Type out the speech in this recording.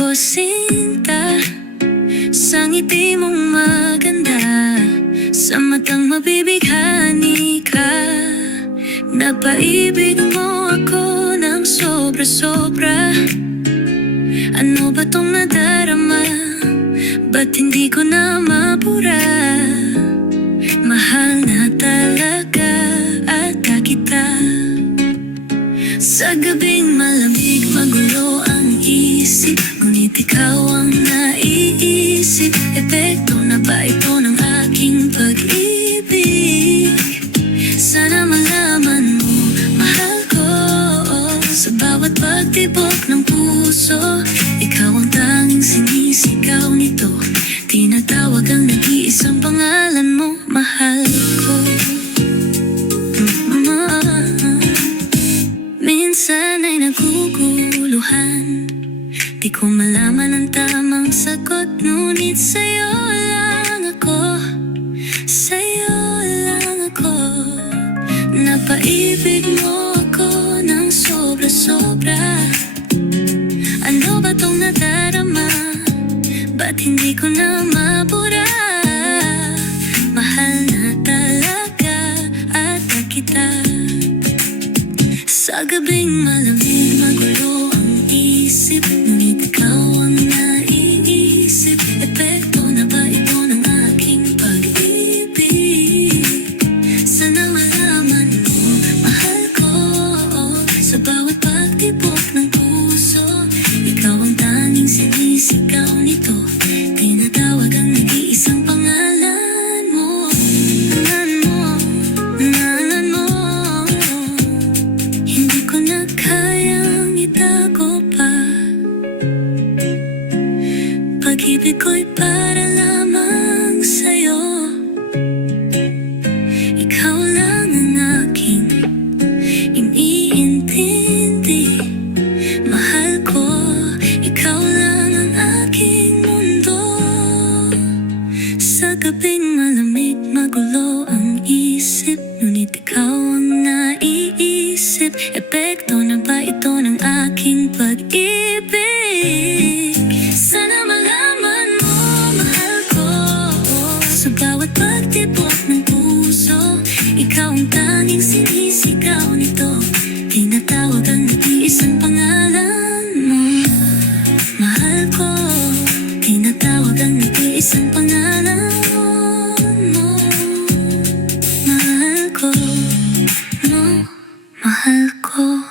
Ko sinta Sa ngiti mong maganda Sa matang mabibighani ka Napaibig mo ako ng sobra-sobra Ano ba tong nadarama? Ba't hindi ko na mapura? Mahal na talaga ata kita Sa gabing Sa bawat pagtibok ng puso Ikaw ang tanging sinisigaw nito. Tinatawag ang nag-iisang pangalan mo, mahal ko. Minsan ay naguguluhan. Di ko malaman ang tamang sagot Ngunit sa'yo lang ako. Sa'yo lang ako. Napaibig mo sobra-sobra Ano ba tong nadarama? Ba't hindi ko na mapura? Bawat pagtibok ng puso. Ikaw ang tanging sinisigaw nito. Tinatawag ang nag-iisang pangalan mo. Pangalan mo, pangalan mo. Hindi ko na kayang itago pa. Pag-ibig ko'y para pag-ibig? Sana mo, mahal ko. Sa bawat pagtibok ng puso Ikaw ang tanging sinisigaw nito. Tinatawag ang nag-iisang pangalan mo. Mahal ko Tinatawag ang pangalan mo. Mahal ko